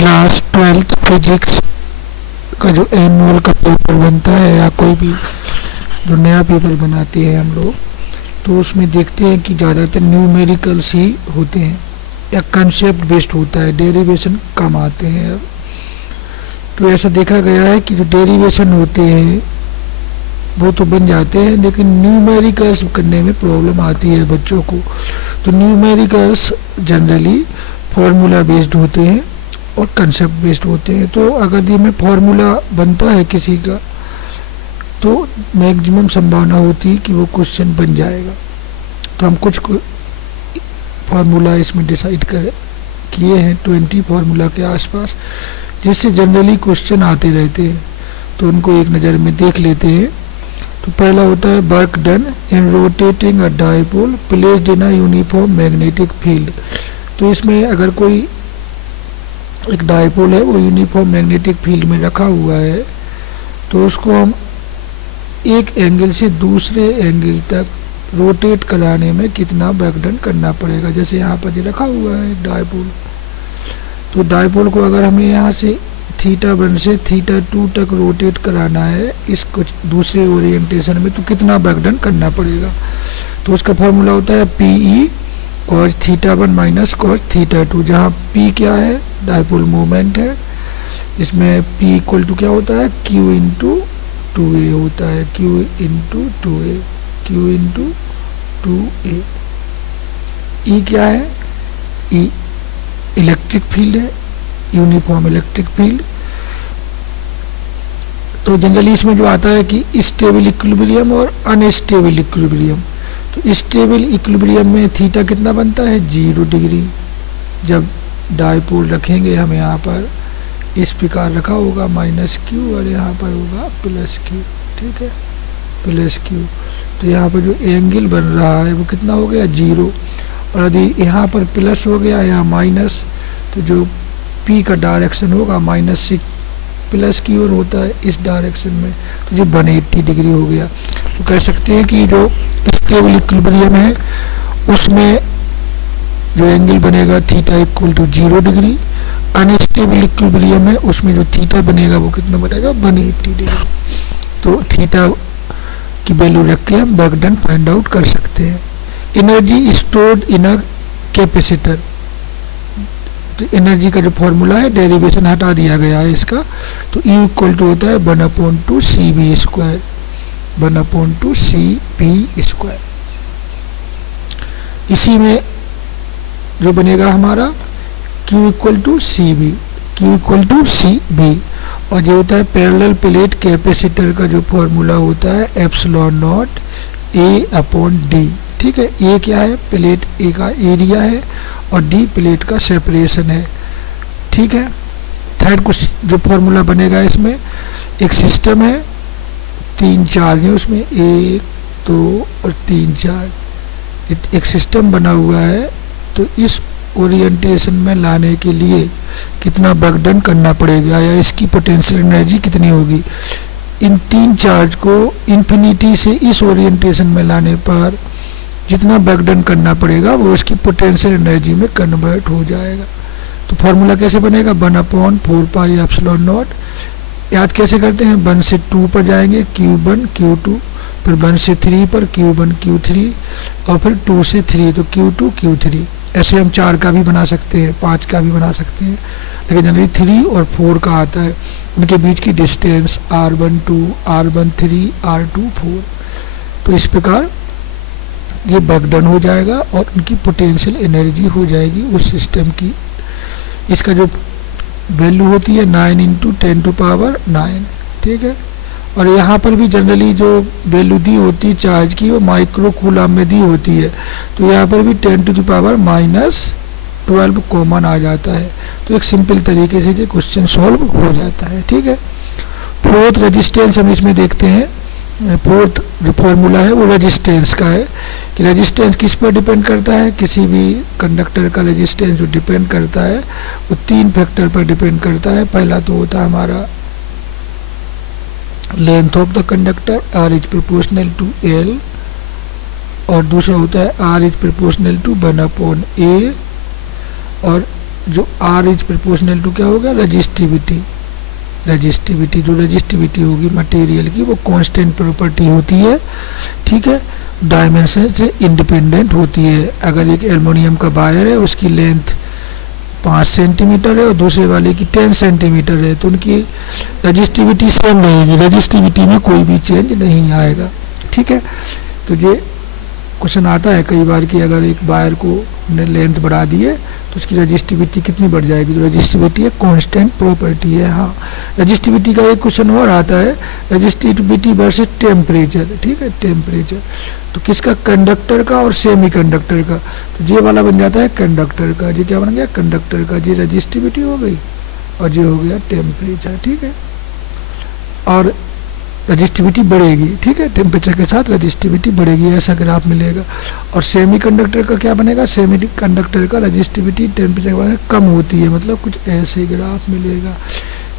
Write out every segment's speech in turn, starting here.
Class 12th physics का जो annual का पेपर बनता है या कोई भी जो नया पेपर बनाते हैं हम लोग, तो उसमें देखते हैं कि ज़्यादातर न्यूमेरिकल्स ही होते हैं या कंसेप्ट बेस्ड होता है, डेरिवेशन कम आते हैं। तो ऐसा देखा गया है कि जो डेरिवेशन होते हैं वो तो बन जाते हैं, लेकिन न्यूमेरिकल्स करने में प्रॉब्लम आती है बच्चों को। तो न्यूमेरिकल्स जनरली फार्मूला बेस्ड होते हैं और कंसेप्ट बेस्ड होते हैं। तो अगर ये में फार्मूला बनता है किसी का तो मैक्सिमम संभावना होती है कि वो क्वेश्चन बन जाएगा। तो हम कुछ फार्मूला इसमें डिसाइड किए हैं 20 फार्मूला के आसपास, जिससे जनरली क्वेश्चन आते रहते हैं। तो उनको एक नज़र में देख लेते हैं। तो पहला होता है work done in rotating a dipole placed in a uniform magnetic field. तो इसमें अगर कोई एक डाइपोल है वो यूनिफॉर्म मैग्नेटिक फील्ड में रखा हुआ है, तो उसको हम एक एंगल से दूसरे एंगल तक रोटेट कराने में कितना वर्क डन करना पड़ेगा। जैसे यहाँ पर ये रखा हुआ है एक डाइपोल, तो डाइपोल को अगर हमें यहाँ से θ1 से θ2 तक रोटेट कराना है इस कुछ दूसरे ओरिएंटेशन में, तो कितना वर्क डन करना पड़ेगा। तो उसका फॉर्मूला होता है PE cos θ1 माइनस cos θ2, जहाँ P क्या है, डाइपोल मोमेंट है। इसमें P इक्वल टू क्या होता है, Q इंटू 2a होता है, Q into 2a, Q into 2a। E क्या है, E इलेक्ट्रिक फील्ड है, यूनिफॉर्म इलेक्ट्रिक फील्ड। तो जनरली इसमें जो आता है कि स्टेबल इक्विलिब्रियम और अनस्टेबल इक्विलिब्रियम। तो स्टेबल इक्विलिब्रियम में थीटा कितना बनता है, 0 डिग्री। जब डाइपोल रखेंगे हम यहाँ पर इस प्रकार रखा होगा -q और यहाँ पर होगा +q, ठीक है, +q। तो यहाँ पर जो एंगल बन रहा है वो कितना हो गया, 0। और यदि यहाँ पर प्लस हो गया या माइनस, तो जो P का डायरेक्शन होगा माइनस से प्लस की ओर होता है इस डायरेक्शन में, तो ये 180 डिग्री हो गया। तो कह सकते हैं कि जो स्टेबल इक्विलिब्रियम है उसमें जो एंगल बनेगा theta equal to 0 degree. Unstable equilibrium है उसमें जो थीटा बनेगा वो कितना बनेगा, 180 डिग्री। तो थीटा की वैल्यू रख के हम वर्क डन फाइंड आउट कर सकते हैं। Energy stored in a capacitor, तो एनर्जी का जो फॉर्मूला है डेरिवेशन हटा दिया गया है इसका। तो E इक्वल टू होता है 1/2 CV स्क्वायर, 1/2 CV स्क्वायर। इसी में जो बनेगा हमारा Q equal to CV, Q equal to CV। और जो होता है पैरेलल प्लेट कैपेसिटर का जो फॉर्मूला होता है ε0 A/d, ठीक है। ए क्या है, प्लेट ए का एरिया है और डी प्लेट का सेपरेशन है, ठीक है। थर्ड कुछ जो फॉर्मूला बनेगा इसमें, एक सिस्टम है, 3 चार्ज है उसमें, 1 2 और 3 चार्ज, एक सिस्टम बना हुआ है। तो इस ओरिएंटेशन में लाने के लिए कितना वर्क डन करना पड़ेगा या इसकी पोटेंशियल एनर्जी कितनी होगी। इन 3 चार्ज को इन्फिनिटी से इस ओरिएंटेशन में लाने पर जितना वर्क डन करना पड़ेगा वो उसकी पोटेंशियल एनर्जी में कन्वर्ट हो जाएगा। तो फार्मूला कैसे बनेगा, 1/4 पाई ε0। याद कैसे करते हैं, 1 से 2 पर जाएंगे Q1 Q2, फिर 1 से 3 पर Q1 Q3 और फिर 2 से 3 तो Q2 Q3। ऐसे हम 4 का भी बना सकते हैं, 5 का भी बना सकते हैं, लेकिन जनरली 3 और 4 का आता है। उनके बीच की डिस्टेंस R12 R13 R24। तो इस प्रकार ये वर्क डन हो जाएगा और उनकी पोटेंशियल एनर्जी हो जाएगी उस सिस्टम की। इसका जो वैल्यू होती है 9 × 10⁹, ठीक है। और यहाँ पर भी जनरली जो वैल्यू दी होती है चार्ज की वो माइक्रो कूलम में दी होती है, तो यहाँ पर भी 10⁻⁻12 कॉमन आ जाता है। तो एक सिंपल तरीके से ये क्वेश्चन सॉल्व हो जाता है, ठीक है। फोर्थ रेजिस्टेंस हम इसमें देखते हैं। फोर्थ जो फॉर्मूला है वो रेजिस्टेंस का है कि रेजिस्टेंस किस पर डिपेंड करता है, किसी भी कंडक्टर का रेजिस्टेंस जो डिपेंड करता है वो 3 फैक्टर पर डिपेंड करता है। पहला तो होता है हमारा length of the conductor, R is proportional to L, और दूसरा होता है R is proportional to 1/A, और जो R इज प्रोपोर्शनल टू क्या होगा, रजिस्टिविटी। रजिस्टिविटी, जो रजिस्टिविटी होगी मटेरियल की वो कांस्टेंट प्रॉपर्टी होती है, ठीक है, डायमेंशन से इंडिपेंडेंट होती है। अगर एक एल्युमिनियम का वायर है, उसकी लेंथ 5 सेंटीमीटर है और दूसरे वाले की 10 सेंटीमीटर है, तो उनकी रजिस्टिविटी सेम रहेगी, रजिस्टिविटी में कोई भी चेंज नहीं आएगा, ठीक है। तो ये क्वेश्चन आता है कई बार कि अगर एक वायर को हमने लेंथ बढ़ा दी है तो उसकी रजिस्टिविटी कितनी बढ़ जाएगी, तो रजिस्टिविटी एक कांस्टेंट प्रॉपर्टी है। हाँ, रजिस्टिविटी का एक क्वेश्चन और आता है, रजिस्टिविटी वर्सेस टेम्परेचर, ठीक है, टेम्परेचर तो किसका, कंडक्टर का और सेमी कंडक्टर का। तो ये वाला बन जाता है कंडक्टर का, ये क्या बन गया, कंडक्टर का, ये रजिस्टिविटी हो गई और ये हो गया टेम्परेचर, ठीक है। और रजिस्टिविटी बढ़ेगी, ठीक है, टेम्परेचर के साथ रजिस्टिविटी बढ़ेगी, ऐसा ग्राफ मिलेगा। और सेमी कंडक्टर का क्या बनेगा, सेमी कंडक्टर का रजिस्टिविटी टेम्परेचर के कम होती है, मतलब कुछ ऐसे ग्राफ मिलेगा।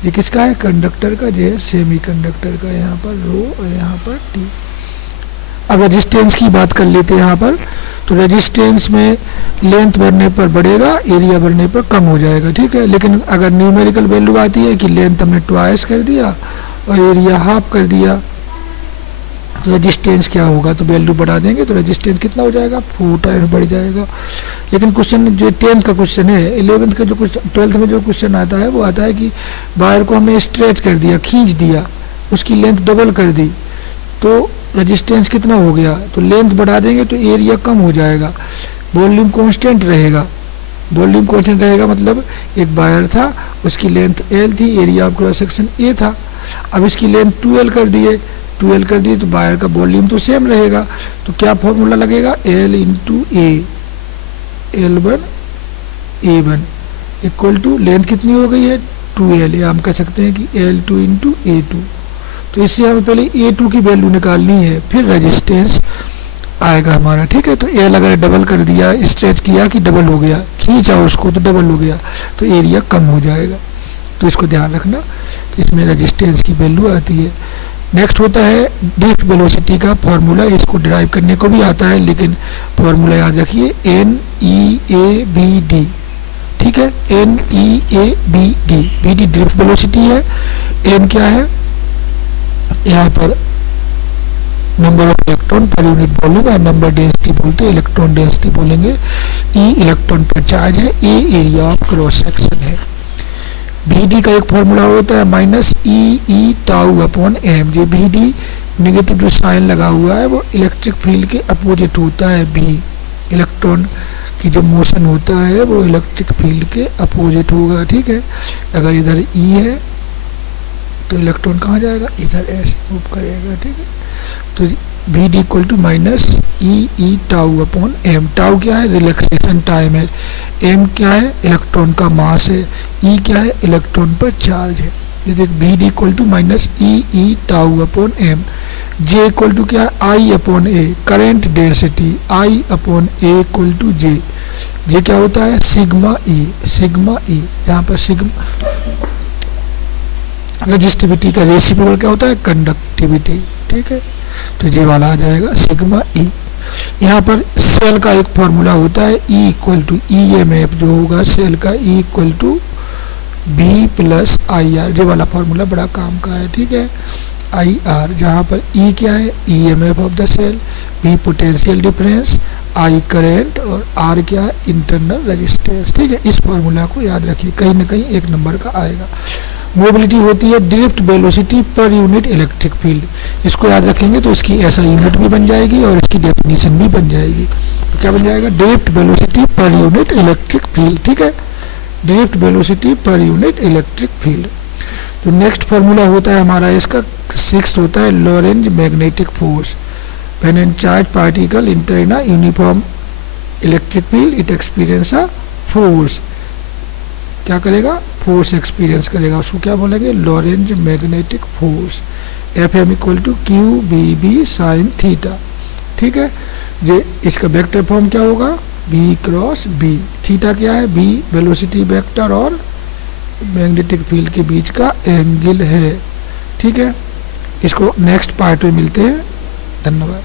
ये किसका है, कंडक्टर का, ये है सेमी कंडक्टर का, यहाँ पर रो और यहाँ पर टी। अब रेजिस्टेंस की बात कर लेते हैं यहाँ पर। तो रेजिस्टेंस में लेंथ बढ़ने पर बढ़ेगा, एरिया बढ़ने पर कम हो जाएगा, ठीक है। लेकिन अगर न्यूमेरिकल वैल्यू आती है कि लेंथ हमने ट्वाइस कर दिया और एरिया हाफ कर दिया, तो रेजिस्टेंस क्या होगा, तो वैल्यू बढ़ा देंगे तो रेजिस्टेंस कितना हो जाएगा, 4 टाइम्स बढ़ जाएगा। लेकिन क्वेश्चन जो 10th का क्वेश्चन है, 11th का जो क्वेश्चन, 12th में जो क्वेश्चन आता है वो आता है कि वायर को हमने स्ट्रेच कर दिया, खींच दिया, उसकी लेंथ डबल कर दी, तो रेजिस्टेंस कितना हो गया, तो लेंथ बढ़ा देंगे तो एरिया कम हो जाएगा, वॉल्यूम कांस्टेंट रहेगा। वॉल्यूम कांस्टेंट रहेगा मतलब एक वायर था, उसकी लेंथ L थी, area of cross section A था। अब इसकी लेंथ 2L कर दिए, 2L कर दिए तो वायर का वॉल्यूम तो सेम रहेगा। तो क्या फॉर्मूला लगेगा, L into A, L1 A1 equal to length कितनी हो गई है 2L, या हम कह सकते हैं कि L2 इंटू A2। तो इससे हमें पहले A2 की वैल्यू निकालनी है, फिर रेजिस्टेंस आएगा हमारा, ठीक है। तो L अगर डबल कर दिया, स्ट्रेच किया कि डबल हो गया, खींचा उसको तो डबल हो गया, तो एरिया कम हो जाएगा, तो इसको ध्यान रखना। तो इसमें रेजिस्टेंस की वैल्यू आती है। नेक्स्ट होता है ड्रिफ्ट वेलोसिटी का फॉर्मूला, इसको डिराइव करने को भी आता है, लेकिन फॉर्मूला याद रखिए NEABD, ठीक है, NEABD, BD ड्रिफ्ट वेलोसिटी है, N क्या है, यहाँ पर number of electron per unit volume है, नंबर डेंसिटी बोलते हैं, इलेक्ट्रॉन डेंसिटी बोलेंगे, E इलेक्ट्रॉन पर चार्ज है, A area of cross section है। BD का एक फॉर्मूला होता है minus E tau upon M। जो BD नेगेटिव जो साइन लगा हुआ है वो इलेक्ट्रिक फील्ड के अपोजिट होता है, B इलेक्ट्रॉन की जो मोशन होता है वो इलेक्ट्रिक फील्ड के अपोजिट होगा, ठीक है। अगर इधर E है तो इलेक्ट्रॉन कहाँ जाएगा, इधर ऐसे मूव करेगा, ठीक है। तो BD equal to minus E tau upon M। Tau क्या है, रिलैक्सेशन टाइम है, M क्या है, इलेक्ट्रॉन का मास है, E क्या है, इलेक्ट्रॉन पर चार्ज है। ये देख BD equal to minus E tau upon M। J equal to क्या है, I upon A, current density I upon A equal to J। J क्या होता है, सिग्मा E, यहाँ पर सिग्मा रेजिस्टिविटी का रेसिप्रोकल क्या होता है, कंडक्टिविटी, ठीक है। तो ये वाला आ जाएगा सिग्मा E। यहाँ पर सेल का एक फॉर्मूला होता है E इक्वल टू EMF, जो होगा सेल का E equal to B plus IR। ये वाला फॉर्मूला बड़ा काम का है, ठीक है, IR, जहाँ पर E क्या है, EMF of the cell, B potential difference, I current और R क्या है, इंटरनल रेजिस्टेंस, ठीक है। इस फॉर्मूला को याद रखिए, कहीं ना कहीं 1 नंबर का आएगा। मोबिलिटी होती है drift velocity per unit electric field, इसको याद रखेंगे तो इसकी ऐसा यूनिट भी बन जाएगी और इसकी डेफिनेशन भी बन जाएगी। तो क्या बन जाएगा, drift velocity per unit electric field, ठीक है, drift velocity per unit electric field. तो नेक्स्ट फार्मूला होता है हमारा इसका 6th होता है Lorentz magnetic force. When an charge particle enter in a uniform electric field it experience a force. क्या करेगा, फोर्स एक्सपीरियंस करेगा, उसको क्या बोलेंगे, Lorentz magnetic force. FM equal to QBB sine theta, ठीक है। ये इसका वेक्टर फॉर्म क्या होगा, B क्रॉस B। थीटा क्या है, B वेलोसिटी वेक्टर और मैग्नेटिक फील्ड के बीच का एंगल है, ठीक है। इसको नेक्स्ट पार्ट में मिलते हैं, धन्यवाद।